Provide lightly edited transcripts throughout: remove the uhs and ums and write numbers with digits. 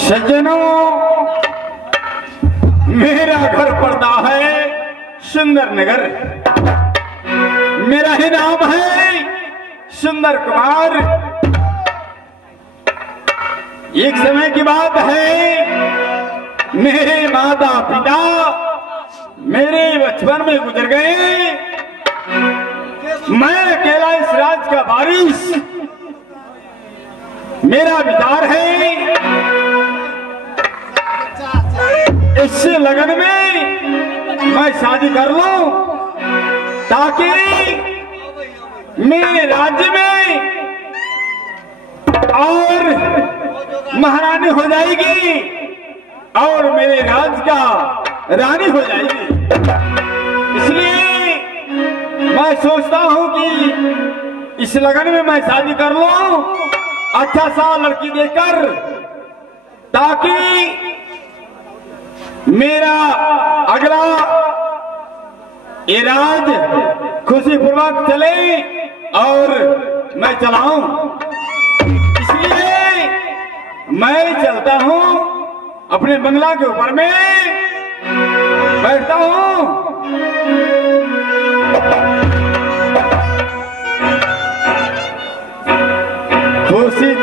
सज्जनों, मेरा घर पड़ता है सुंदर नगर। मेरा ही नाम है सुंदर कुमार। एक समय की बात है, मेरे माता पिता मेरे बचपन में गुजर गए। मैं अकेला इस राज का वारिस। मेरा विचार है इस लगन में मैं शादी कर लूं, ताकि मेरे राज्य में और महारानी हो जाएगी और मेरे राज्य का रानी हो जाएगी। इसलिए मैं सोचता हूं कि इस लगन में मैं शादी कर लूं, अच्छा सा लड़की देकर, ताकि मेरा अगला ये राज खुशी पूर्वक चले और मैं चलाऊं। इसलिए मैं चलता हूं अपने बंगला के ऊपर में बैठता हूं। खुशी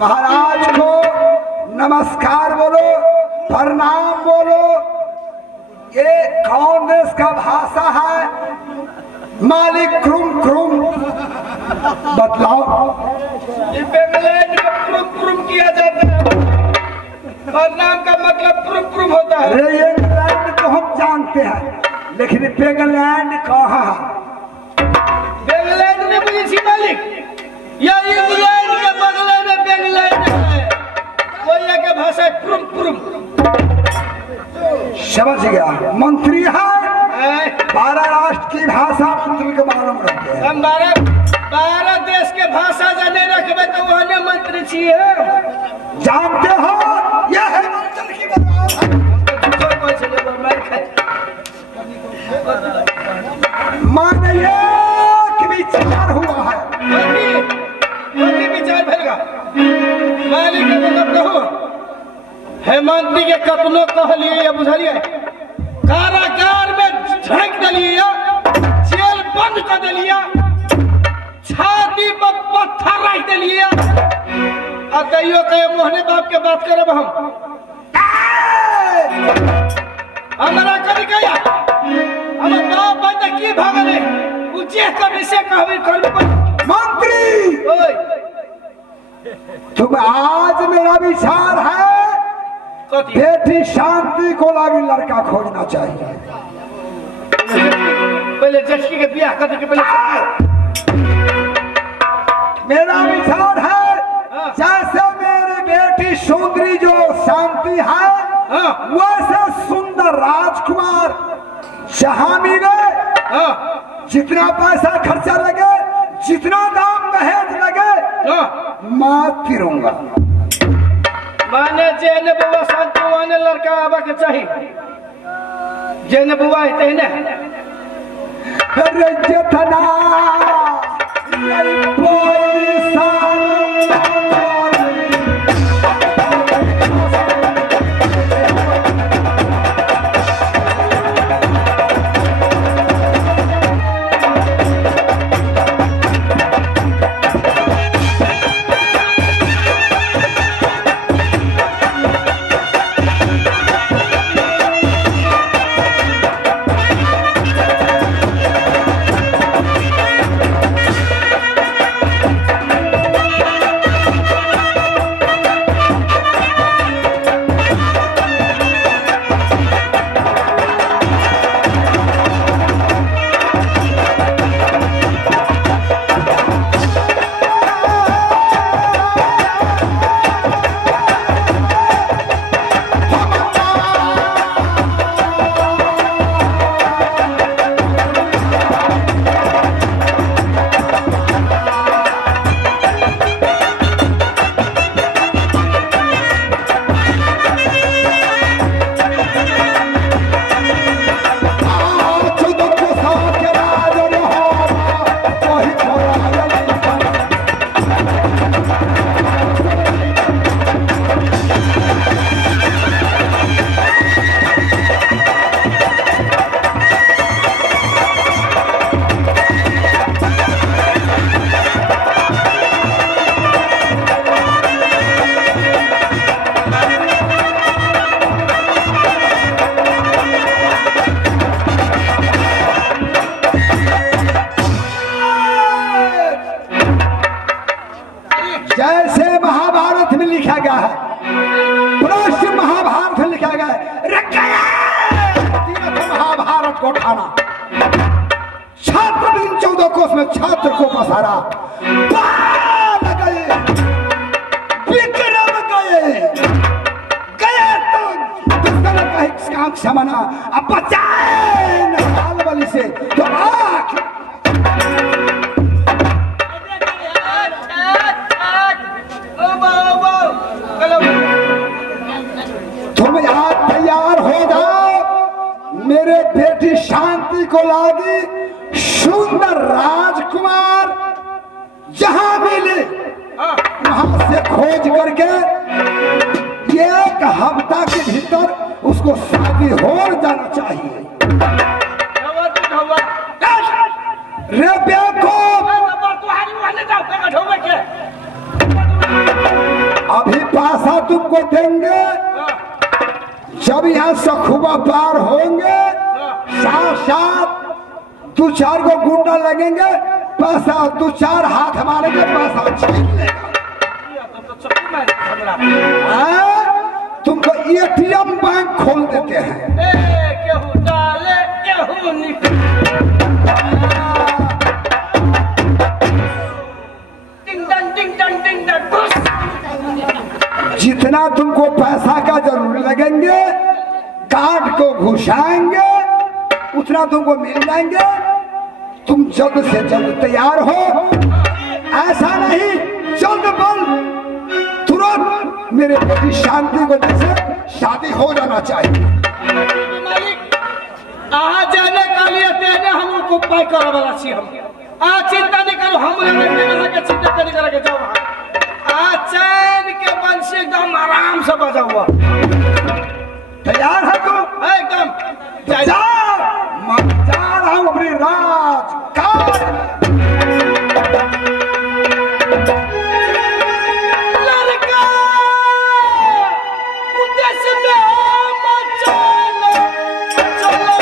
महाराज को नमस्कार बोलो, प्रणाम बोलो। ये कौन देश का भाषा है? मालिक क्रुम क्रुम बतलाओ। इंग्लैंड में क्रुम क्रुम किया जाता है और नाम का मतलब क्रुम क्रुम होता है। अरे इंग्लैंड तो हम जानते हैं, लेकिन इंग्लैंड कहाँ है? इंग्लैंड में मुझे मालिक या इंग्लैंड के बगले में बेंगलैंड है, कोरिया के भाषा क्रुम क्रुम। समझ गया। मंत्री है 12 राष्ट्र की भाषा मंत्री के मालूम रखते हैं। हम 12 देश के भाषा जाने रखबे तो वहने मंत्री छिए। जान मंत्री के कतनो कहलिए ये बुझलिए कारागार में झोंक दिलिए जेल बंद कर दिलिए छाती पर पत्थर रख दिलिए आ तैयो कहे मोहने बाप के बात करब हमरा कभी कहिया हमर बाप बंद की भागले उचे कभी से कहबे करबे मंत्री ओए तुम आज मेरा विचार है कथी बेटी शांति को लागी लड़का खोजना चाहिए। पहले जस्की के ब्याह करने के पहले मेरा विचार है जैसे मेरी बेटी सुंदरी जो शांति है वैसे सुंदर राजकुमार जहां मिले जितना पैसा खर्चा लगे जितना दाम दहेज लगे मैं फिरूंगा। माने जेने बुआ शांति वाले लड़का आवा के चाहिए जेने बुआ है ने अरे जितना पैसा जैसे महाभारत में लिखा गया है प्रश्न महाभारत में लिखा गया है महाभारत को उठाना छात्र दिन 14 कोष में छात्र को पसारा गए विक्रम गए तो दुश्मन का काम क्षमना अब बचाए न बलि से तो आँख तुम आज तैयार हो जाओ मेरे बेटी शांति को लागी सुंदर राजकुमार जहां मिले वहां से खोज करके एक हफ्ता के भीतर उसको शादी हो जाना चाहिए। रे अभी पैसा तुमको देंगे जब यहाँ सखुबा पार होंगे साथ साथ 2-4 को गुंडा लगेंगे पैसा 2-4 हाथ मारेंगे पैसा छीन लेगा। तुमको एटीएम बैंक खोल देते हैं। केहू डाले केहू जितना तुमको पैसा का जरूर लगेंगे कार्ड को घुसाएंगे उतना तुमको मिल जाएंगे। तुम जल्द से जल्द तैयार हो। ऐसा नहीं जल्द बल तुरंत मेरे बेटी शांति को जैसे शादी हो जाना चाहिए। मालिक आ जाने का लिए तेने हम उनको पाई करे वाला छी हम आ चिंता नहीं करो हम लोग के चिंता नहीं करके जाओ आ चैन के बंशी एकदम आराम से बजा हुआ। जा, मैं जा रहा हूं अपनी राजकाज में। लड़का उद्देश्य में मचाना चलो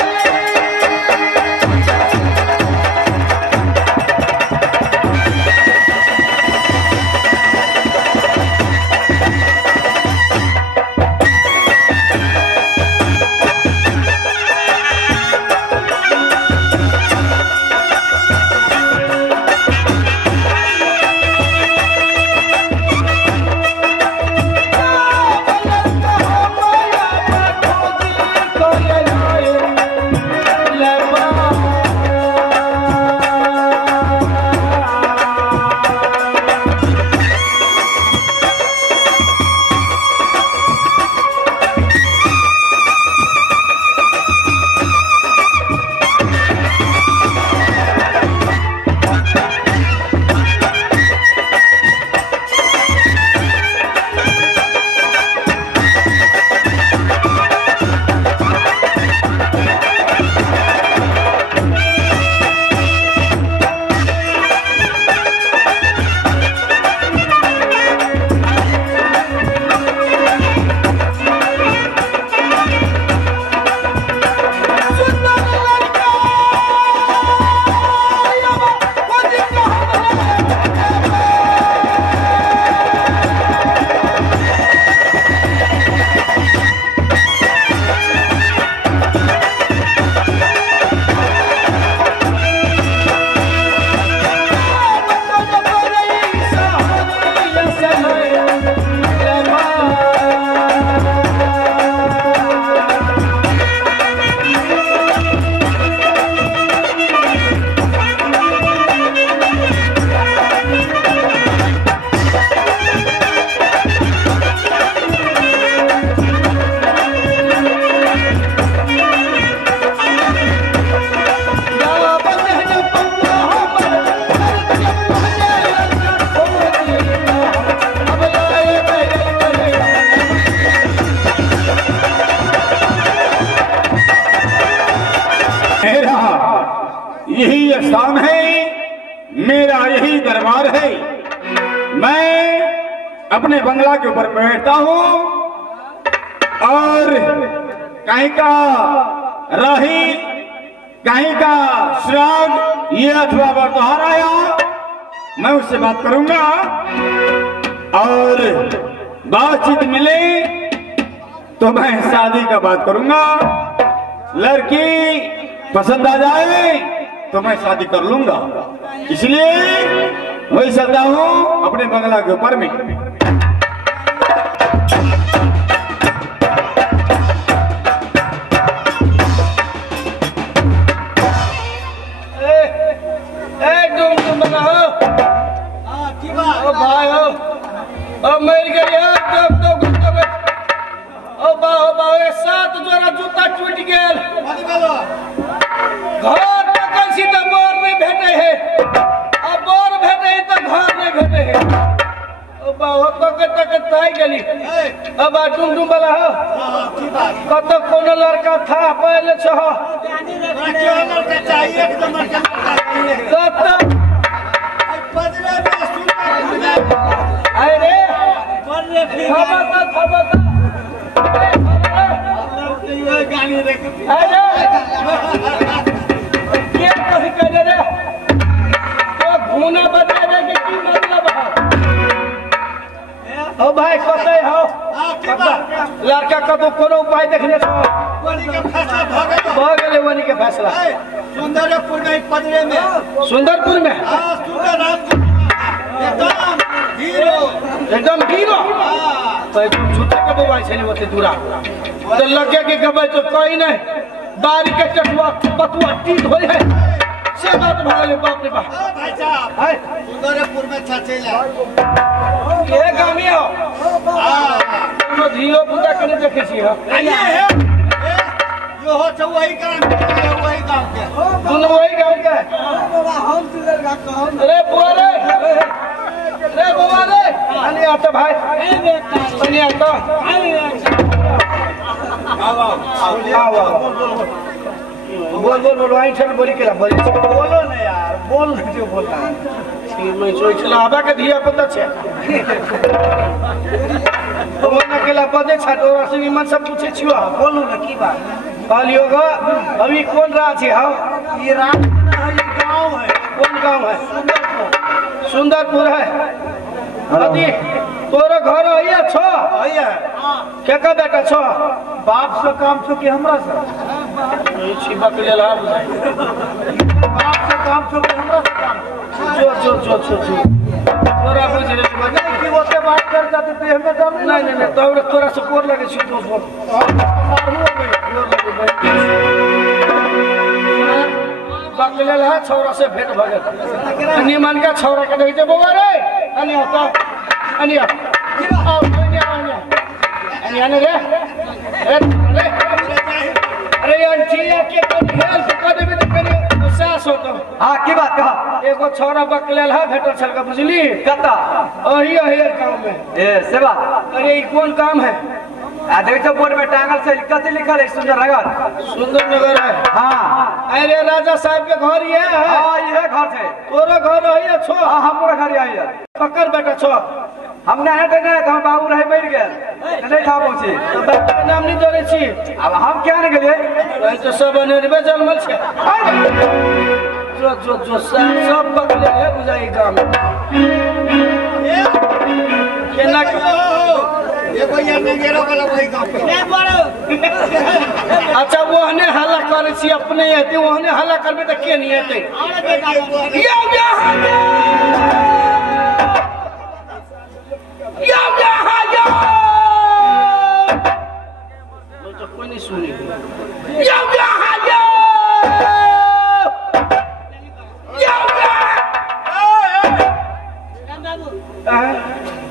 यही स्थान है, मेरा यही दरबार है। मैं अपने बंगला के ऊपर बैठता हूँ और कहीं का राही, कहीं का श्राग, ये अथवा वर्तमान आया, मैं उससे बात करूंगा और बातचीत मिले तो मैं शादी का बात करूंगा। लड़की पसंद आ जाए तो मैं शादी कर लूंगा। इसलिए वही चलता हूँ अपने बंगला के ऊपर में। मर गया सात जोरा जूता टूट गया। घर में कैसी तो बोर नहीं भेटे है, अब बोर भेटे है तो घर नहीं भेटे है। गली अब डुमडुम वाला हो कत कोनो लड़का था पहले छह अरे घूना बता दे कि की मतलब हो भाई कते हो लड़का का तो कोनो उपाय देखने छो भगले वनी के फैसला सुंदरपुर में पदरे में सुंदरपुर में एकदम हीरो झूठे के बोवाई छे होते दूरा तो लगे के गबे तो कोई नहीं बारी के चटुआ पतुआ टीट होय है से बात भले बाप रे बाप भाई साहब है सुंदरपुर में छचेला ये गामी हो हां तो हीरो पूजा करने देखे छी हो ये है यो हो छ वही काम वही गांव के दोनों वही गांव के बाबा हम सुंदर का कहम अरे बुआ रे बाबा रे अली आता भाई अली आता आओ बोल बोल बोल आई चल बोली केला बोली बोलो ना यार, बोल जो बोलना है। ठीक मैं सोचला आबा के धिया पता छे तो ना केला पदे छातो असि निमन सब पूछे छियो बोलो ना की बात। कहलियो गो अभी कौन राह छे हां ये रात ना है, ये गाँव है। कौन गांव है सुंदरपुर है अदी तोरा घर है छ भैया के का बेटा छ बाप से काम छो कि हमरा से? ई छिबा के लेला बुझाई बाप से काम छो कि हमरा से काम? जो तोरा बुझ रे नहीं कि ओते बात कर जाते थे हमें दम नहीं नहीं नहीं तोरा तोरा से कोर लगे छी तो बोल बकलेल है छौरा से भेंट भ गेल निमन का छौरा के देते बोगा रे अनि आता अनि आओ अनि आने रे अरे अंटिया के हेल्प कर देबे त कनी सास होतो हाँ की बात कहा एगो छौरा बकलेल है भेटल छल का बुझली कता अही गांव में ए सेवा अरे ई कौन काम है आ देखो बोर्ड में टांगल से कथी लिखल है सुंदर नगर सुंदर नगर है हाँ अरे राजा साहब के घर ये है हाँ ये घर है तोरा घर है छो हाँ हमरो घर आई है पकड़ बेटा छो हम नहीं हटे नहीं तो हम बाबू रहे बैठ गए नहीं था पहुंचे तो बेटा के नाम नहीं जोड़े छी अब हम क्या नहीं गेलिए वही तो सब अनरबे जन्मल छे जो सब बकले है बुझाई गांव में केना ये भैया ने गेलो वाला वही गाँव पे। अच्छा वो हने हल्ला करे छी अपने हेते वो हने हल्ला करबे त के नहीं हेते तो कोई नहीं सुनी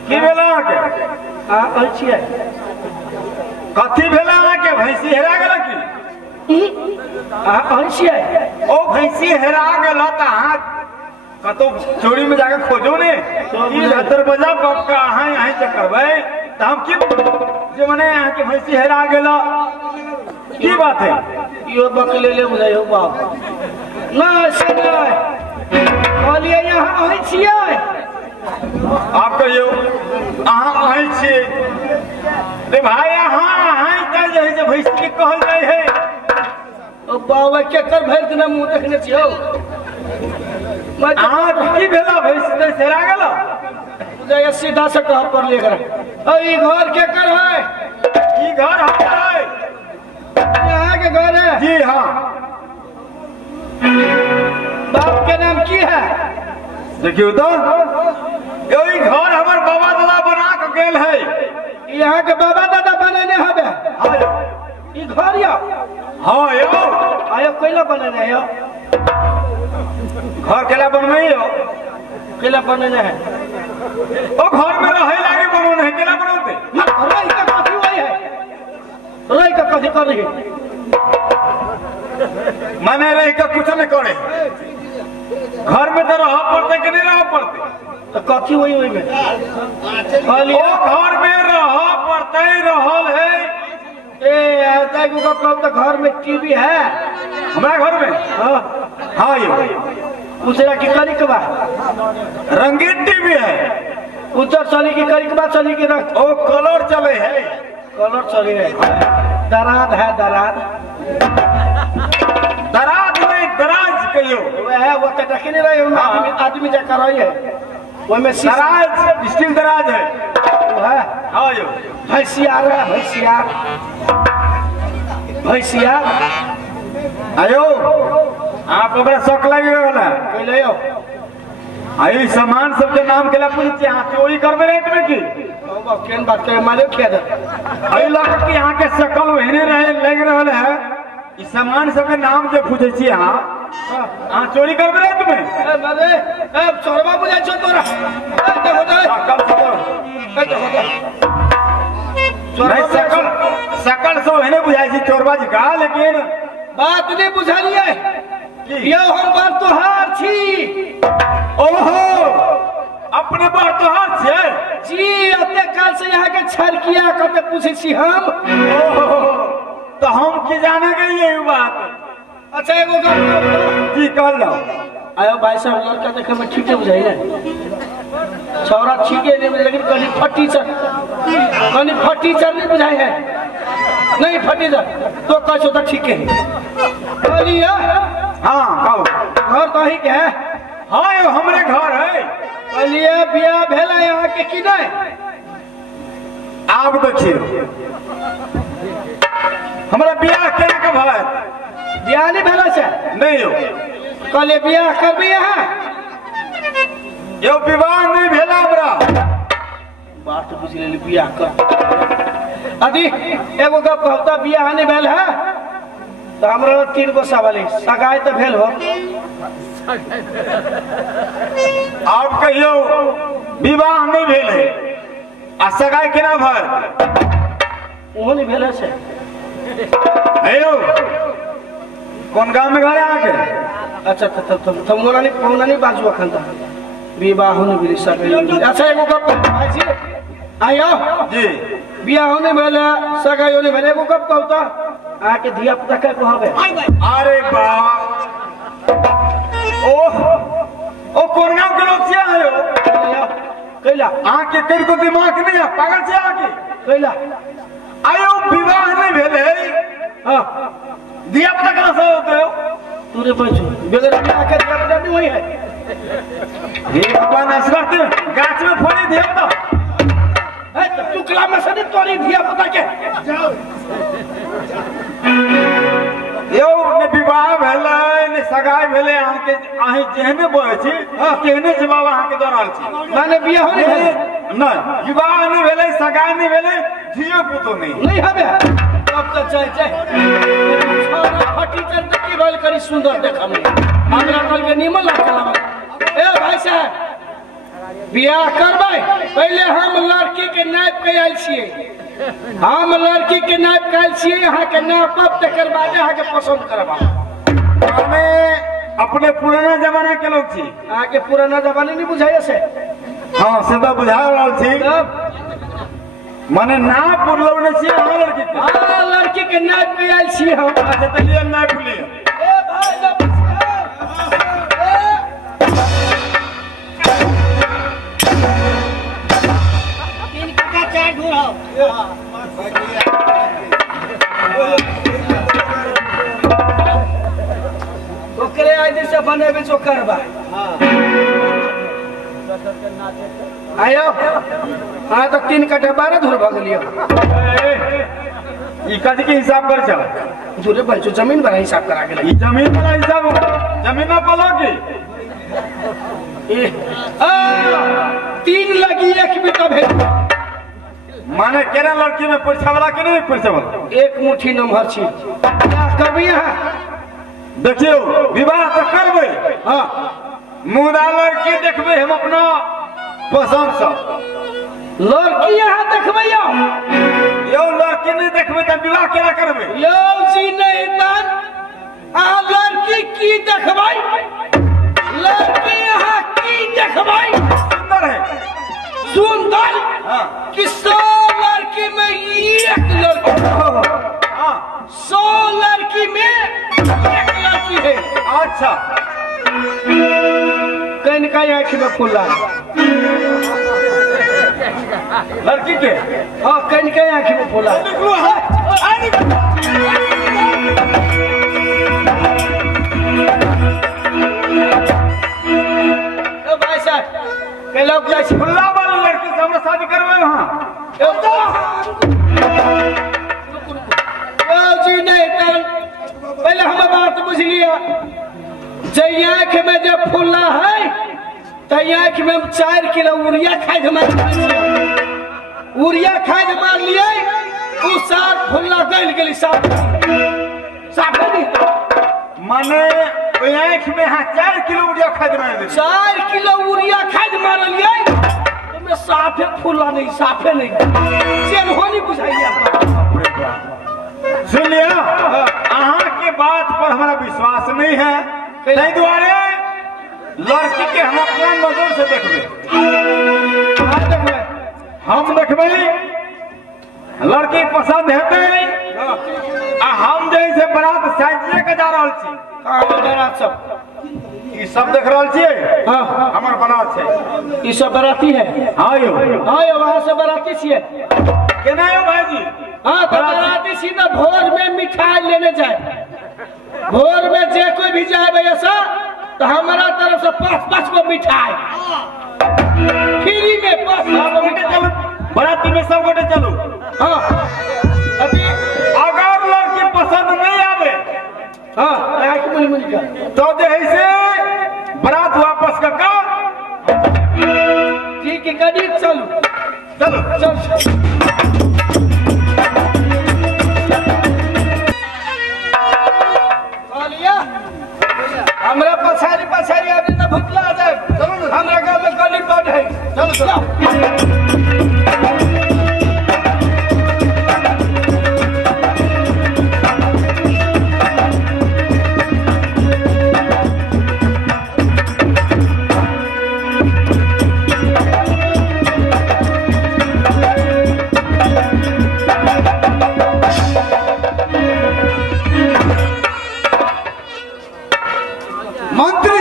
की भेला के अच्छी है कथी भेला के भैंसी हेरा गेल की अच्छी है ओ भैंसी हेरा गेल त हां कतो चोरी में जाके खोजो ने ई 70 बजा बाप का हां यहीं से करबै त हम की जे मने यहां के भैंसी हेरा गेल की बात है यो बकले ले बुझाइयो बाप ना से नहीं कहलिए यहाँ आई छियै आप कहियो अहाँ आई छी रे भाई अहाँ आई त जे भैंसी के कहल जाय है ओ बाबा के कर भर दिन मुंह देखने छियो अहाँ की भेला भैंसी से हेरा गेल बुझाइए सीधा से कह पर लेकर ई घर के कर है ई घर है यहाँ के घर है जी हाँ बाप के नाम की है देखियो तो यही घर हमार बाबा दादा बना के गेल है यहाँ के बाबा दादा बनेने हबे ई घर या हाँ यो आयो कैला बनेने है घर केला बनवे हो कैला बनेने है ओ घर में रहे लागे बनवे है केला बनते रही का कथी वही है रही का कथी कर रही है माने रह के कुछ नहीं करे घर में तो रह पड़ते कि नहीं रह पड़ते तो कथी वही वही में ओ घर में रह पड़ते रहल है ए ऐसा को कब तो घर में टीवी है हमारे घर में हाँ हाँ ये दूसरा की करी के बाद रंगीन टीवी है उधर चली की करी के बाद चली की रख ओ कलर चले है कलर चली है दराज है दराज दराज में दराज कहियो वह है वो तो रखी नहीं रही आदमी जाकर रही है वो में दराज स्टील दराज है वो है हाँ यो भैंसियार है भैंसियार आयो आप ओकरा शौक लगे वाला पहले हो आई सामान सब के नाम केला पूछे यहाँ चोरी करबे रेट में की केन बात करे मालूम क्या था आई लग कि यहाँ के शकल वहने रहे लग रहल है ई सामान सब के नाम जे पूछे छी यहाँ चोरी करबे रेट में अरे अब चोरबा बुझा छो तोरा देखो तो शकल नहीं शकल से वहने बुझाई छी चोरबाजी का लेकिन बात नहीं बुझलिए यो हम बात तोहार छी ओहो अपने बार तोहार छे जी अते काल से यहाँ के छरकिया कते पूछे छी हम ओहो तो हम की जाने के ये बात अच्छा एगो जी कह लो। आयो भाई साहब लड़का देखे में ठीक है बुझाई ना छौरा ठीक है नहीं लेकिन कहीं फटी चर नहीं बुझाई है नहीं फटी चर तो कहो तो ठीक है बोलिए। हाँ कहो। घर तो ही के है। हाँ यो हमरे घर है। बोलिए बिया भेला यहाँ के कि नहीं आप देखिए हमारा बियाह केना के भाई बिया नहीं भेला से नहीं हो कहले बियाह करबे यहाँ यो विवाह नहीं भेला हमरा बात बुझ ले बियाह कर अदी एगो गप कहता बियाह नहीं भेल है तो हमरा 3 गो सवाल सगाई तो भेल हो। आप कहियो विवाह नहीं भेल है आ सगाई केना भर ओहो नहीं भेल से हेलो कौन गांव में घर आके अच्छा तो मोना नहीं बाजू अखन तक विवाह होने भेल सगाई। अच्छा एगो गप भाई जी आयो जी बियाह होने भेल सगाई होने भेल एगो गप कहता आके धिया पुता के कहबे अरे बाप ओ कौन गांव के लोग से आयो कैला आके कर को दिमाग नहीं है पागल से आके कैला आयो विवाह नहीं भेल है हां दिया पुता कहां से होते हो तूने पूछो बगैर बियाह के दिया पुता नहीं हुई है हे भगवान असरते गाछ में फोड़ी दे तो है तो टुकला में से तोरी दिया पुता के यो ने विवाह भेलै ने सगाई भेलै आके आही जेहने बोले छी केहने जवाब आके दऽ रहल छी माने बियाह होने भेल नहीं विवाह नहीं भेलै सगाई नहीं भेलै धियो पुतो नहीं हबे अब तो जय छोरा फटी चल के बोल करी सुंदर देखा में हमरा कल के निमन लागल ए भाई साहब बियाह करबै पहले हम लड़की के नाप के आइल छियै हम लड़की के नाप के आइल छियै यहाँ के नापब तकर बाद यहाँ के पसंद करब हमें अपने पुराना जमाना के लोग छी यहाँ के पुराना जमाने नहीं बुझाइए से हाँ से तो बुझा रहल छी माने नाप बोललो ने छी हम लड़की के हां लड़की के नाप के आइल छियै हम अच्छा तो ये नाप लिए ए भाई ओकरे आदि से बनेबे जो करबा आयो हाँ तो 3 कट्ठा 12 धुर भ गेलियो ई कथि के हिसाब कर छ धुरे बंचो जमीन वाला हिसाब करा गेल ई जमीन वाला हिसाब जमीन ना पलो की ए 3 लगी 1 बीता भेल माने केना लड़की में पैसा वाला के नहीं पैसा वाला एक मुट्ठी नमहर छी क्या करबे यहाँ देखियो विवाह तो करबे हाँ मुदा लड़की देखबे हम अपना पसंद से लड़की यहाँ देखबे यो लड़की नहीं देखबे तो विवाह केना करबे यो जी नहीं तन आ लड़की की देखबे लड़की यहाँ की देखबे सुंदर है सुंदर हाँ कि 100 लड़की में एक लड़की हाँ 100 लड़की में एक लड़की है। अच्छा कहीं का आँख में फूला लड़की के हाँ कहीं का आँख में फूला भाई साहब लोग खुला वाला लड़की से हमरा शादी करबे वहां जी नहीं पहले हम बात बुझ लिया जय आँख में जब फूला है तो आँख में 4 किलो यूरिया खाद मार लिए उ साथ फूला गल गेली साफ माने आँख में हाँ 4 किलो यूरिया खाद मार दे 4 किलो यूरिया खाद मारलिए तो मैं साफे फूला नहीं साफे नहीं चेन होनी बुझाइए सुन लिया अहाँ के बात पर हमारा विश्वास नहीं है नहीं द्वारे लड़की के हम अपना नजर से देखबे हम देखबे लड़की पसंद हेते हम जैसे बारात साइड के जा रहल छी। कहाँ के बारात सब? ई सब देख रहल छियै। हाँ हमर बारात छै। ई सब बाराती है। हाँ यो वहाँ से बाराती छियै। केना यो भाईजी? हाँ तो बाराती सीधा भोर में मिठाई लेने जाए। भोर में जे कोई भी जाए भैया तो हमारा तरफ से 5-5 को मिठाई फ्री में। 5 चलो बाराती में सब गोटे चलो। हाँ अभी अगर लड़की पसंद नहीं आवे हाँ तो जे है से बारात वापस का ठीक है गाड़ी चलो चलो चल। हमरा पछाड़ी अभी तो भुतला आ जाए। हमरा गाँव में गली बंद है। चलो चलो। मंत्री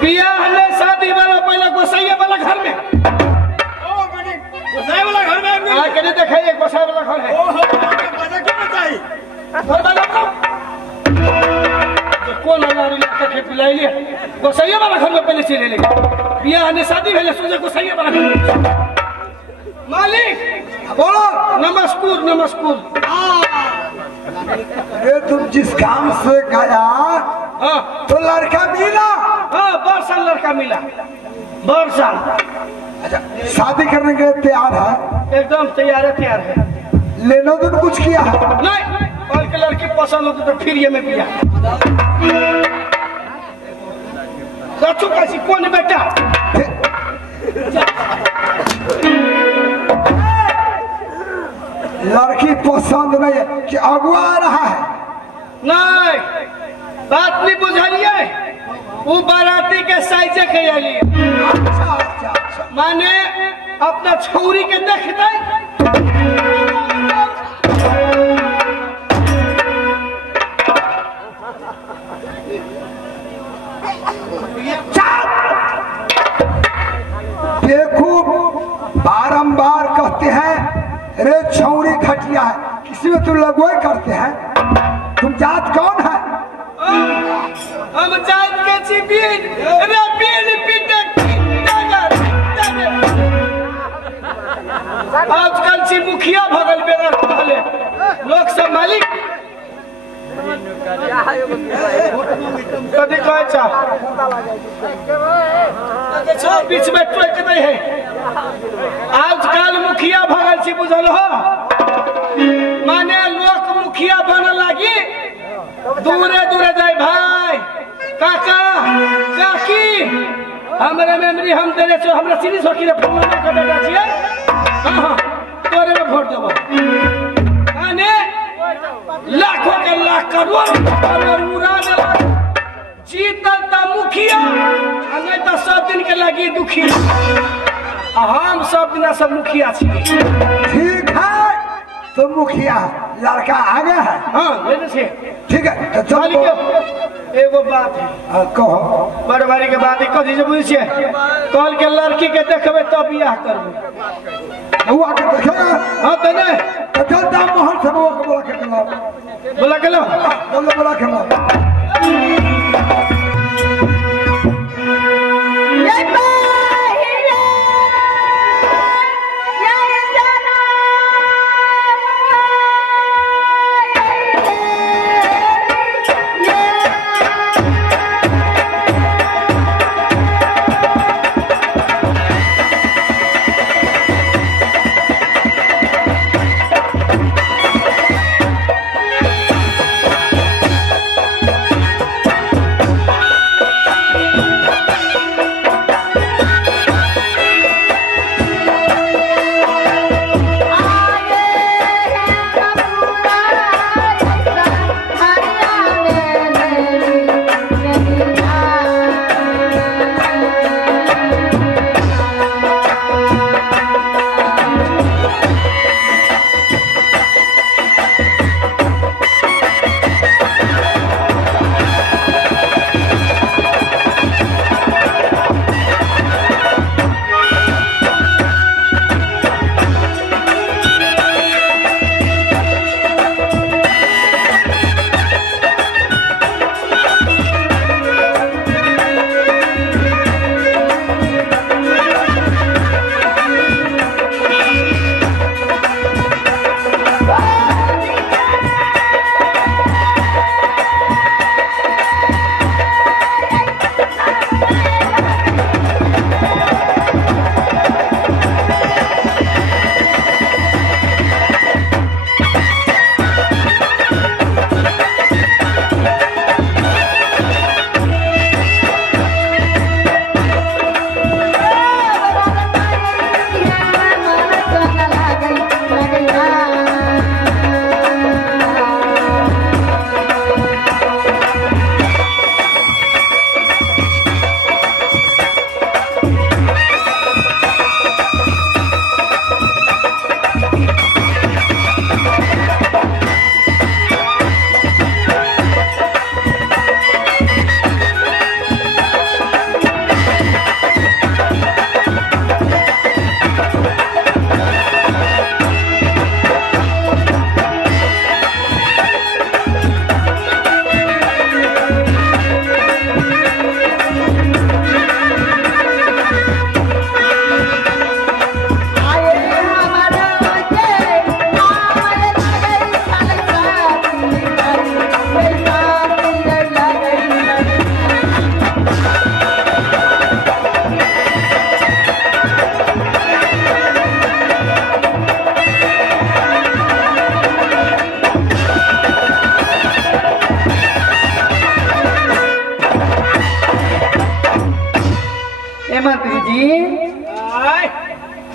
बियाह में शादी वाला पहले गोसाइया वाला घर में गोसाई वाला घर में आके नहीं दिखाइए। गोसाई वाला घर है। बजा क्यों चाहिए? घर वाला कौन हमारी के पिलाई गोसाइया वाला घर में पहले चले लेंगे। बियाह ने शादी पहले सोचे गोसाइया वाला घर। मालिक बोलो। नमस्कुर नमस्कुर। अरे तुम जिस काम से गया हाँ तो लड़का मिला? हाँ 12 साल लड़का मिला। 12 साल। अच्छा शादी करने के लिए तैयार है? एकदम तैयार है। लेनो तो कुछ किया है? नहीं कल के लड़की पसंद होती तो फिर ये में पिया सचू कैसी कौन बेटा? लड़की पसंद नहीं है कि अगुआ रहा है? नहीं बात नहीं बुझलिए। वो बाराती के साइजे के लिए अच्छा। माने अपना छौरी के देख दे। देखो बारंबार कहते हैं रे छौरी घटिया है, किसी में तुम लगवाई करते हैं। तुम जात कौन है? हम जात के छी बीन रे बीन पिटक आजकल छी मुखिया भगल बेरा कहले लोग सब मालिक कभी कहे चा बीच में टोक नहीं है। आजकल मुखिया भगल छी बुझल हो। माने लोग मुखिया बन लगी दूरे दूरे जाए भाई काका काकी हमारे मेमरी हम तेरे से हमरा सीधी सोकी रे फोन कर बेटा छिए। हां तोरे में वोट देबो। माने लाखों के लाख करोड़ उड़ा दे जीतल त मुखिया नहीं तो सब दिन के लगी दुखी। हम सब दिन सब मुखिया छिए। ठीक है तो मुखिया लड़का आगे है। हाँ लेने से ठीक है तो मालिक चलो। एगो बात है। कहो। बड़बारी के बात कथी से बुझे कल के लड़की के देखबे तब बियाह करबे। वो आके देखेगा। हाँ तो नहीं तो चल दाम मोहन से वो बोला के लाओ। बोला के लो बोला के लाओ।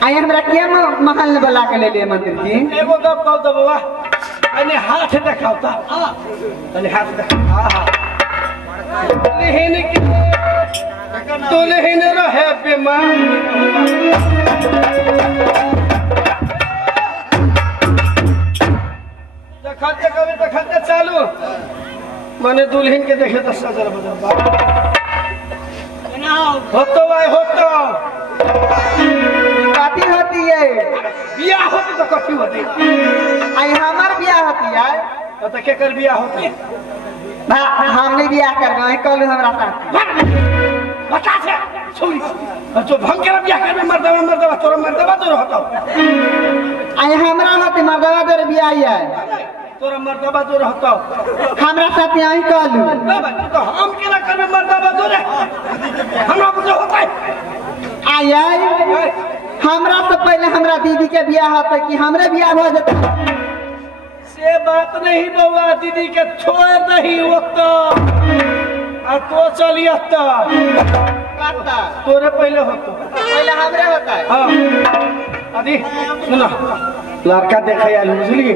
आए हमरा क्या महल बुला के ले लिए मंत्री जी। एगो गप कहू तो बाबा अने हाथ देखाओ ता अने हाथ देखा लेहिन के तो लेहिन रहे बेमान देखते चालू माने दुल्हन के देखे तो सजर बदल होतो भाई होतो कथी होती है बियाह होती तो कथी होती आई हमार बियाह होती है तो क्या कर बियाह होती हमने बियाह कर गए कल हमरा साथ बता से छोड़ी जो भंग के बियाह कर मर्दवा तोरा होतो आई हमरा होती मर्दवा तोर बियाह है तोरा मर्दवा तोरा होतो हमरा साथ यहीं कहलू तो हम केना करबे मर्दवा तोरे हमरा कुछ होता है आई हमरा से पहले हमरा दीदी के बियाह होता कि हमरे बियाह हो जाता से बात नहीं बउआ दीदी के छोड़ नहीं होता आ तो चलिए तोरे पहले होतो पहले हमरे होता है हाँ अदी सुना लड़का देखे आलू बुझलिए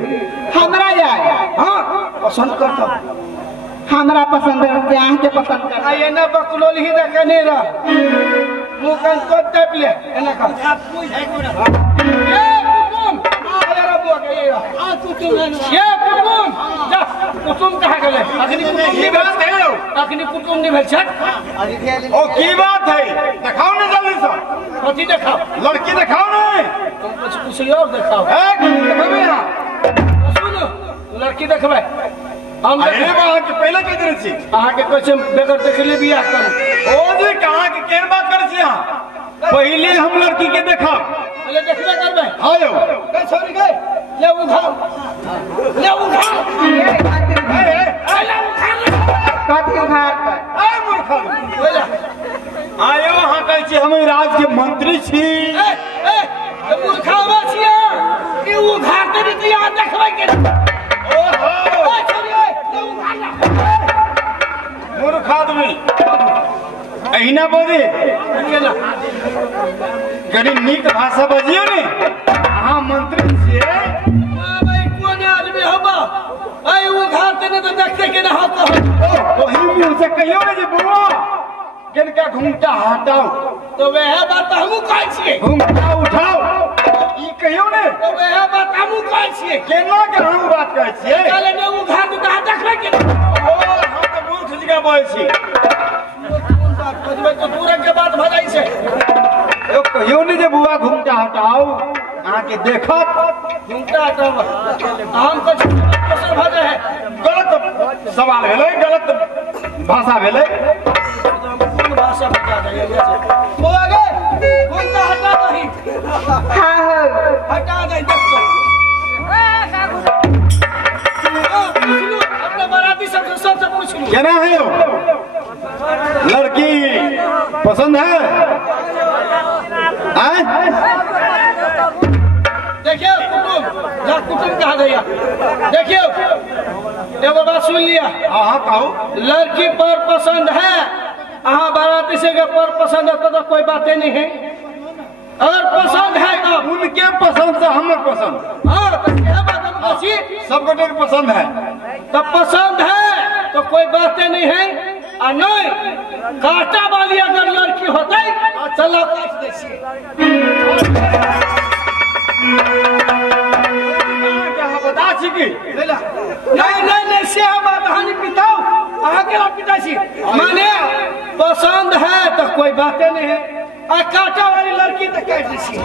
हमरा जाए हाँ पसंद करता हमरा पसंद है यहाँ के पसंद कर आये ना बकलोल ही देखे नहीं रहा मुकन को टेप ले एना का ये कुटुम अरे रबो के ये ये कुटुम जा कुटुम कहाँ गए की बात है अखनी कुटुम नहीं भेल छक ओ की बात है दिखाओ ना जल्दी से कथी देखाओ लड़की दिखाओ ना तुम कुछ और देखाओ देखबे ना सुन लड़की देखबे हम अरे वहां के पहले कह देने छी अहाँ के कुछ बेगर देखले बियाह कर ओ जी कहां के केर बात कर छी यहां पहले हम लड़की के देखा पहले देखबे करबे आयो कह छोड़ी गए ले उधार ले कथी उधार पर ए मूर्खा बोला आयो वहां कह छी हम राज के मंत्री छी ए मूर्खावा छिया ई उधार ते नहीं यहाँ देखबे के ओहो मूर्ख आदमी अहिना बोली कनी नीक भाषा बजियो ने अहाँ मंत्री छियै भाई कोन आदमी होबा आई उधार ते नहीं तो देखते के ना होता वही मुंह से कहियो ने जे बुआ किनका घूमटा हटाओ तो वह बात हमू कहै छियै घूमटा उठाओ ई कहियो ने तो वह बात हमू कहै छियै केना के हम बात कहै छियै काले ने उधार तो देखबे के ओ हम तो मूर्ख जगह बोलै छी कोन बात बजबै तो पूरा के बात भ जाई छै यो कहियो ने जे बुआ घूमटा हटाओ अहाँ के देखत घूमटा हटाओ हम कुछ कसर भ जाय है गलत सवाल भेलै गलत भाषा भेलै कोन भाषा बता दे वो आगे घूमटा हटा दही हाँ हो हटा दे देखो अपने बराती सबसे पूछ लो केना है यो लड़की पसंद है देखियो कुटुम जा कुटुम कहा गया देखियो एगो बात सुन लिया हाँ कहो लड़की पर पसंद है अहाँ बाराती से के पर पसंद है तो कोई बातें नहीं है अगर पसंद है तो उनके पसंद से हमर पसंद हाँ तो क्या बात हम कसी सब गोटे के पसंद है तब पसंद है तो कोई बातें नहीं है और नहीं कांटा वाली अगर लड़की होती चलो काट दीजिए बता छी की नहीं से बात हानि पिताओ अहाँ के पिता छी माने पसंद है तो कोई बातें नहीं है और कांटा वाली लड़की तो काट दीजिए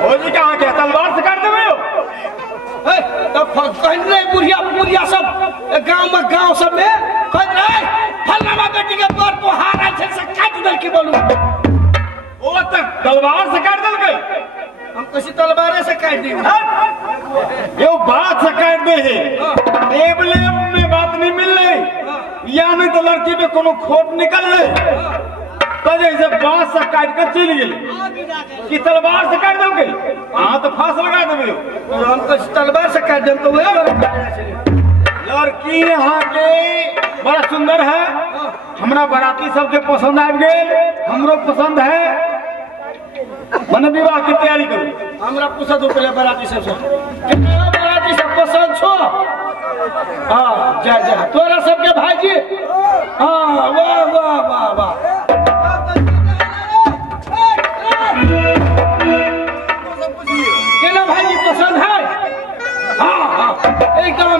हो जी कहाँ के तलवार से काट देबे तब कहने बुढ़िया सब गांव सब में कह रहे फलाना बेटी के पर तो हार आए थे से काट दल के बोलू ओ तक तलवार से काट देलकै हम किसी तलवारे से काट दी यो बात से काट दे है एबले में बात नहीं मिल रही या नहीं तो लड़की में कोनो खोट निकल रही तो जैसे बात से काट कर चल गई कि तलवार से काट दोगे हाँ तो फांस लगा देबे हम किसी तलवार से काट देम तो वही लो लड़की यहाँ के बड़ा सुंदर है, हमरा बराती सबके पसंद आ गए, हमरो पसंद है, मने विवाह की तैयारी करू। हमरा पूछा दो पहले बराती सबसे कितना बराती सब पसंद छो। हाँ जा जा तोरा सबके भाईजी। हाँ वाह वाह वाह वाह केना भाईजी पसंद है। हाँ हाँ एकदम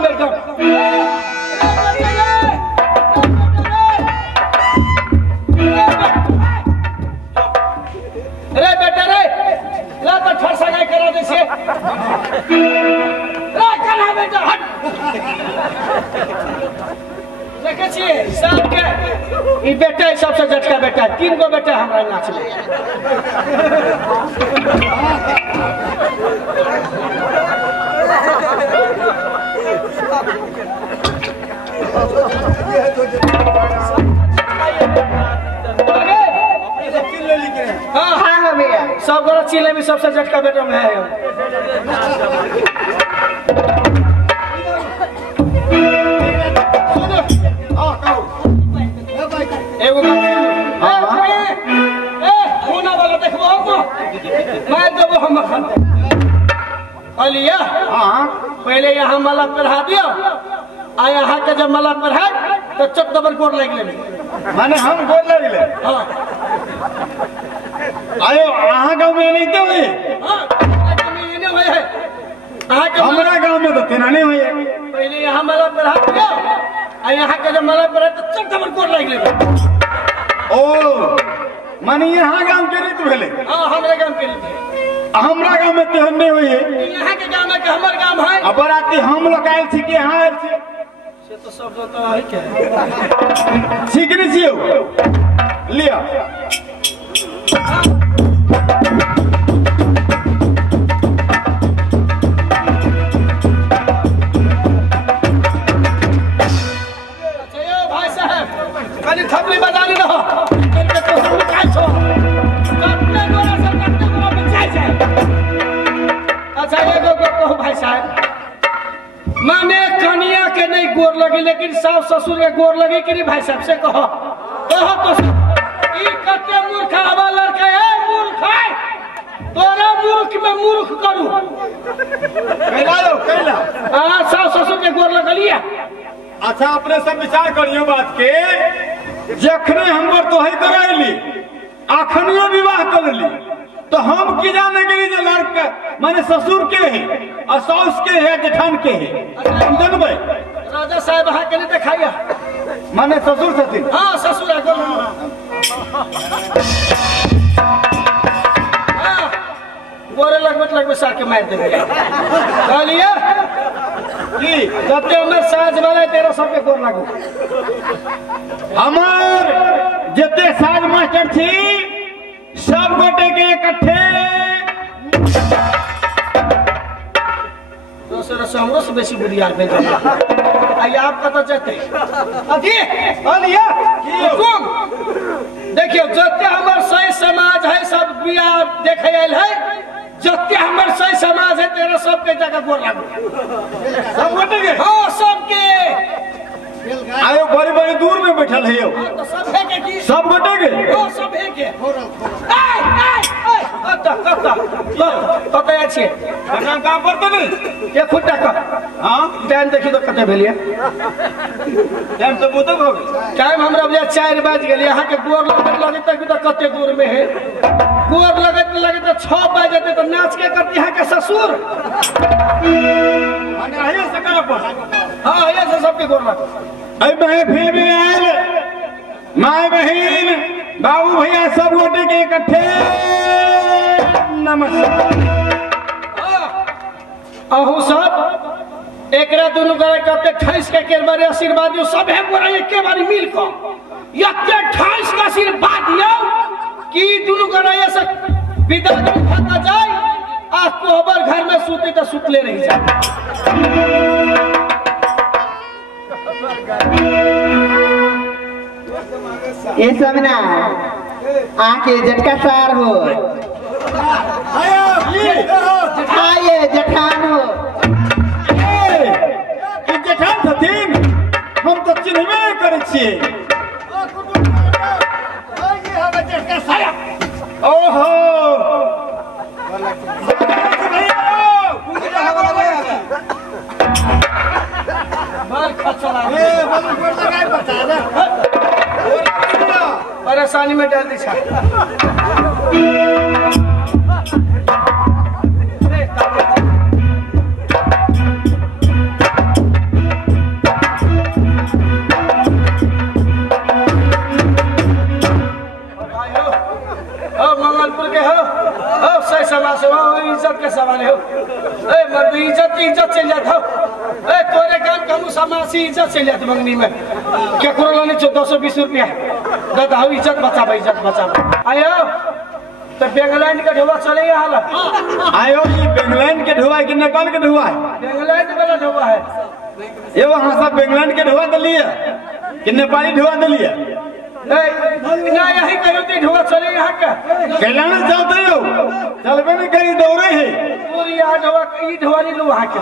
रे बेटा रे ला तो ठर सगाई करा दे से ला कना बेटा हट देखे छिए सबके ई बेटा सबसे झटका बेटा 3 गो बेटा हमरा नाच ले हाँ हाँ भैया सब गोरा चिल्ले में सबसे झटका बेटा में है। एगो होना वाला देखबो हमको मार देबो हम अलिया। हाँ पहले यहाँ माला पढ़ा दियो आ यहाँ के जब माला पढ़ा तो चप डबल कोड लग ले माने हम गोर लगले। हाँ आयो अहाँ गाँव में नहीं तो हुई, हमरा गाँव में तो तेना नहीं हुई। पहले यहाँ माला पढ़ा दियो आ यहाँ के जब माला पढ़ा तो चप डबल कोड लग ले। ओ माने यहाँ गाँव के रीत भेले। हाँ हमारे गाँव के रीत हमरा गाँव में तेहन नहीं हुई। यहाँ के गाँव में हमारे गाँव है। अब बराती हम लोग आयल छी कि यहाँ आयल छी से तो सब जोता है क्या ठीक नहीं छियो लिया। भाई साहब खाली थपड़ी बजा ली रहो करके तो सब निकाल छो कटने गोरा सब कटने गोरा में जाए। अच्छा एगो कहो भाई साहब माने कनिया के नहीं गोर लगी लेकिन सास ससुर के गोर लगी कि नहीं भाई साहब से कहो तो ई कते मूर्ख आवा लड़का है मूर्ख है तोरा मूर्ख में मूर्ख करू कैला हां सास ससुर के गोर लगलिया। अच्छा अपने सब विचार करियो बात के जखने हमर तोहे कराइली अखनियो विवाह कर ली तो हम की जाने के लिए लड़का माने ससुर के है और सास के है जेठान के है हम जानबे। राजा साहब वहां के नहीं दिखाइया माने ससुर ससुर। हाँ ससुर है गोरे लगभग सार के मार देंगे कहलिए की जब हमर साज वाला तेरा सबके गोर लागू हमार जते साज मास्टर थी सब गोटे के इकट्ठे हमरो से बेसी बुढ़ियार भेज आई आप कत जते अथी अलिया तुम देखियो जते हमर सही समाज है सब बियाह देखे आयल है जते हमर सही समाज है तेरा सबके जगह गोर लागू सब गोटे के। हाँ सबके आयो बड़ी बड़ी दूर में बैठल है यो तो सब है के की सब गोटे के। ओ सब है के कत अच्छे काम काम करते नहीं ये खुट्टा का हाँ टाइम देखी तो कते भेलिए टाइम तो बहुत हो गई। टाइम हमरा बजे 4 बज गेल यहाँ के गोर लगे तक तो कते दूर में है गोर लगे तो 6 बज जाते तो नाच के करती यहाँ के ससुर माने आइए से कर पर हाँ ये से सबके गोर लगे अई महफिल में आयल माय बहन बाबू भैया सब गोटे के इकट्ठे नमस्कार। अहू सब एकरा दोनों गरे कते 28 के बारे आशीर्वाद दियो सब है गोरा एके बारी मिल को यते 28 का आशीर्वाद दियो कि दोनों गरे ऐसे विदा खाता जाए आ कोबर घर में सूते तो सुतले रह जाए। ये सब ना आके झटका सार हो आइए जेठान हो जेठान छथिन करे छिए ओहो परेशानी में डाल दी मंगलपुर के हो सही समाज हो इज्जत के सवाल हो मर्द इज्जत चल जाता हो तोरे काम कहूँ समासी इज्जत चल जाती मंगनी में क्या करो लाने 220 रुपया दादा इज्जत बचा आयो तो बेंगलैंड का ढोवा चले हाल आयो ये बेंगलैंड के ढोवा कि नेपाल के ढोवा है बेंगलैंड वाला ढोवा है ये वहाँ सब बेंगलैंड के ढोवा दिलिए कि नेपाली ढोवा दिलिए ना यही करो तो ढोवा चले यहाँ का कैलान चलते हो चलबे नहीं कहीं दौड़े है पूरी यहाँ ढोवा नहीं लो वहाँ के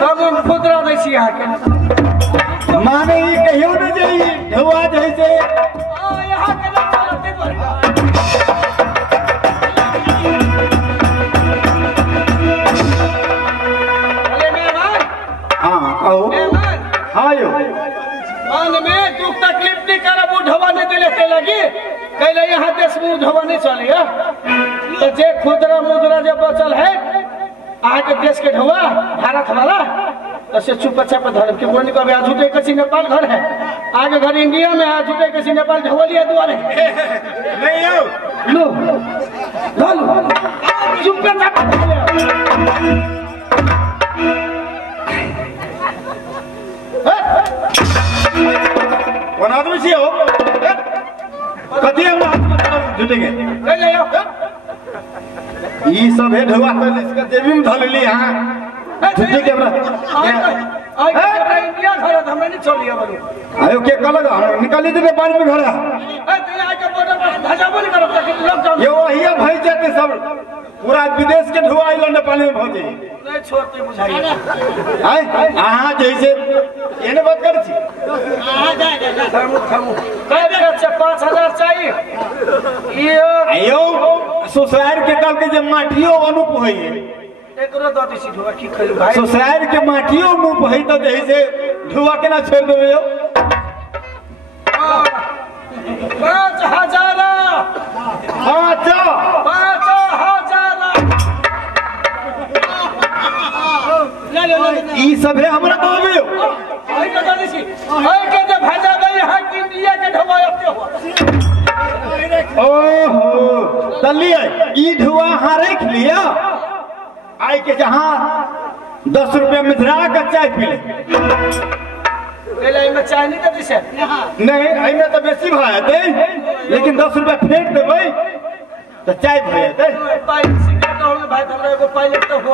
तब हम खुदरा दै छी यहाँ के माने ये कहियो न जाई ढोवा जैसे यहाँ के लोग चलते पड़ेगा अरे मेहमान हाँ कहो हाँ यो मन में दुख तकलीफ नहीं करब वो ढोवा नहीं दिले लगी कहले यहाँ देश में ढोवा नहीं चली तो जे खुदरा मुद्रा जो बचल है आके देश के ढोवा भारत वाला तो से चुपचाप धर्म के बोलने को आज झूठे कसी नेपाल घर है आगे घर इंडिया में आज झूठे कसी नेपाल ढोलिया द्वारे नहीं हो लो चुपचाप कौन आदमी छी हो कथी हम जुटेंगे ये सब है ढोवा तो इसका जेबी में धर ले हां जुटे के इंडिया घर हमें नहीं चलिए बोलो आयो के कलग हम निकाली दे नेपाल में घर ये वही भाई जाते सब पूरा विदेश के ढोवा आइल नेपाल में भौजे नहीं छोड़ते बुझाइए आय हां जैसे एने बात कर छी कह दे 5000 चाहिए ये आयो ससुराल के कल के जे माटियो अनुप होई एकरो दादी सी ढोवा की खरी भाई ससुराल के माटियो अनुप होई तो जैसे ढोवा केना छोड़ देबे यो 5000 ई सब है हमरा तो अबे आई के दादी सी आई के जे भेजा गई है कि इंडिया के ढोवा आते हो ओहो तलिए ई ढुआ हां रख लिया आई के जहां 10 रुपया में धरा के चाय पी ले में चाय नहीं देती से नहीं आई में तो बेसी भाई दे लेकिन 10 रुपया फेंक देबै तो चाय भए दे पाई सिगरेट होने भाई हमरा एगो पायलट तो हो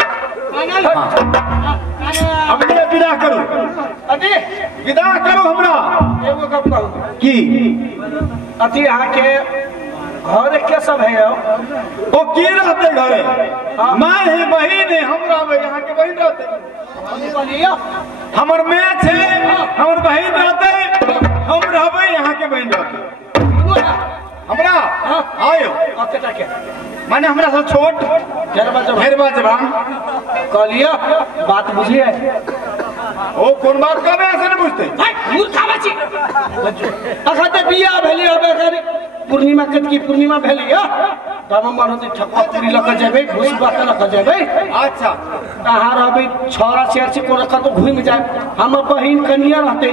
अब मेरा विदा करो अभी विदा करो हमरा एगो गप कहूं की अति यहाँ के घर के सब है ओ की रहते घरे मां है बहिन है हमरा यहाँ के बहिन रहते हमर मां छे हमर बहिन रहते हम रहबे यहाँ के बहिन रहते हमरा आयो अकेटा के माने हमरा से छोट घेरबा जवान कहलियो बात बुझिए ओ कोन बात कहबे ऐसे नहीं बुझते मूर्खा बची अखते बिया भेली होबे करी पूर्णिमा कत की पूर्णिमा भेली हो तब हम मनोती ठक्का पूरी लक जेबे घुस बात लक जेबे अच्छा कहां रहबे छोरा शेर से को रखा तो घूम जाए हम बहिन कनिया रहते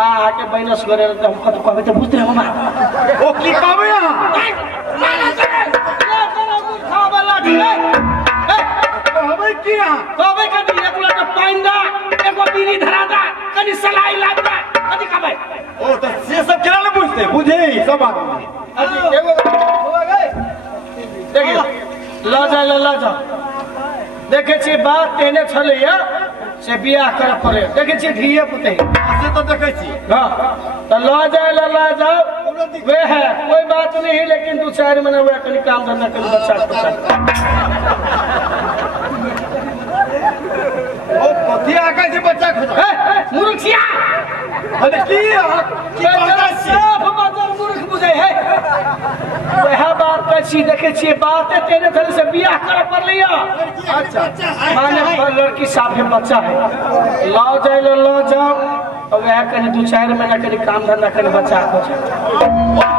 आके बैनस करे तो हम कत कहबे तो बुझते हम ओ की कहबे मूर्खा वाला कहबे की कहबे कदी एक लोटा पानी दा एगो बीनी धरा दा कनी सलाई लाग दा कदी कहबे ओ तो से सब केना नहीं बुझते बुझे सब बात अजी एगो हो गए देखिए ला जा देखे छी बात तेने छलैया से बियाह कर पड़े देखे छी धिये पुते से तो देखे छी हां तो ला जाओ वे है कोई बात नहीं लेकिन 2-4 महीने हुआ कहीं काम धंधा कर बच्चा ओ कथी आके से बच्चा खोजा मुर्खिया अरे की साफ बाजार मूर्ख बुझे है वह बात कैसी देखे छिए बात है तेरे थल से बियाह कर पर लिया अच्छा माने लड़की साफ है बच्चा है लाओ जाए लो जाओ और वह कहीं 2-4 महीना कहीं काम धंधा कहीं बच्चा हो जाए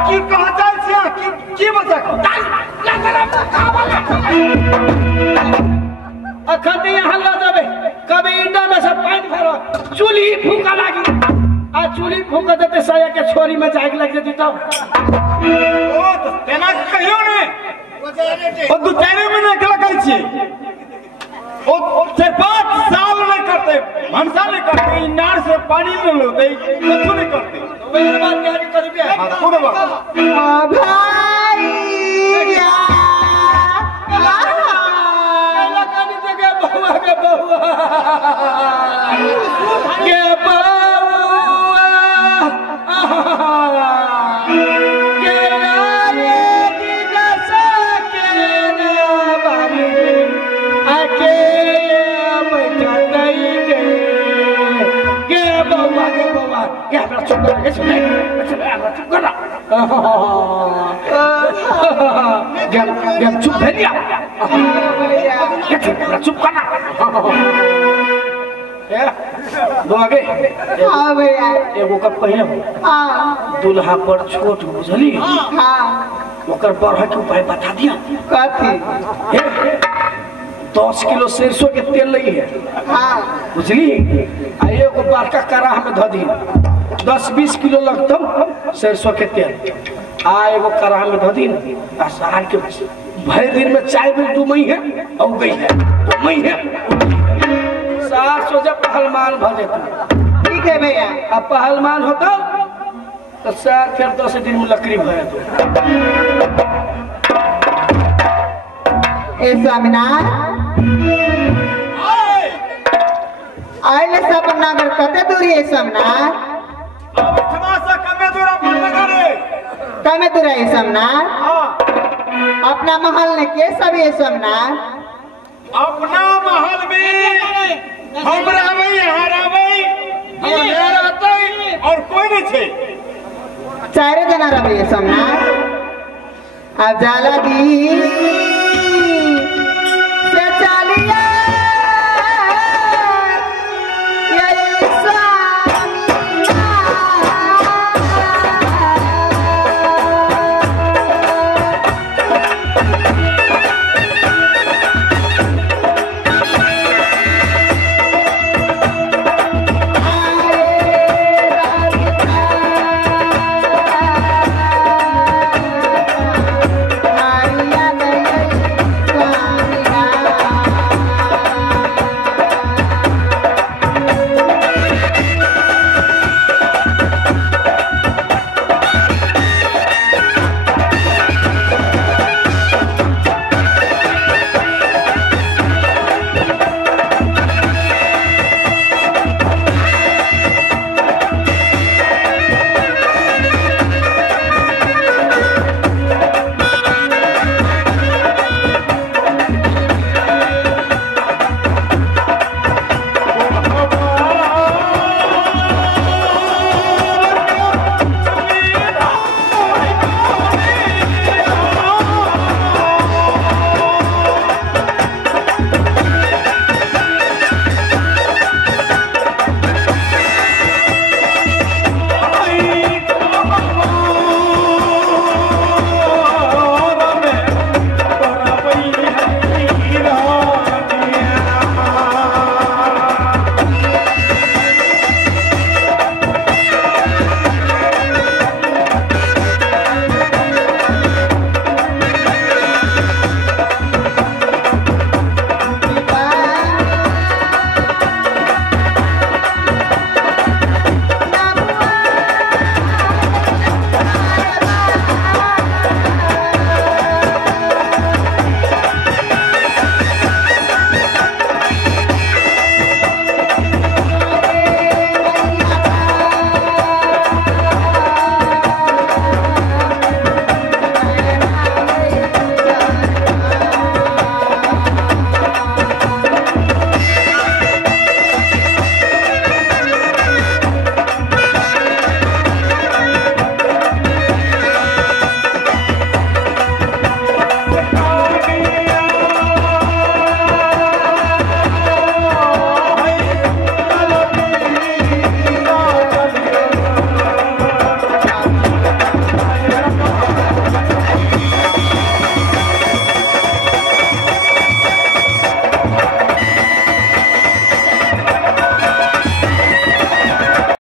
की कहा जाए की बच्चा को अखन यहाँ ला जाबे कभी इंडा में से पानी भरो चूल्ही फूका लागी आ चूल्ही फूका देते साया के छोरी में जाग लग जती तब ओ तो तेना कहियो ने ओ 2-4 महीना के लगाई छी ओ 4-5 साल नहीं करते भंसा नहीं करते इनार से पानी नहीं लेते कुछ नहीं करते मेरी बात तैयारी कर भी है हां पूरा बात भैया लगानी जगह बहुआ के बहुआ के बहुआ के रे दिन सके ना बारी आके बैठा दई के बहुआ के हमरा चुप कर के सुनाई चुप कर गम चुप भेलिया चुप करना दो आगे हाँ भैया एगो का पहले हाँ दूल्हा पर छोट बुझली हाँ ओकर बढ़ के उपाय बता दिया कथी 10 किलो सरसों के तेल लगी है हाँ बुझली आ एगो बड़का कड़ाह में धो दी 10-20 किलो लगतम सरसों के तेल आ एगो कड़ाह में धो दी आ सार के भर दिन में 4 बेर डूमई है और गई है डूमई है सार सोचे पहलवान भ जेतू ठीक है भैया अब पहलवान होता तो सार फिर 10 दिन में लकड़ी भरे तो ए स्वामीनाथ आइले सब नगर कते दूरी है स्वामीनाथ अब थमासा कमे दूरा मन करे कमे दूर है स्वामीनाथ हां अपना महल ने के सब है स्वामीनाथ अपना महल में हम रहबै यहाँ रहबै और ले रहतै और कोई नहीं छे 4 जना रहे स्वामीनाथ अब जाला दी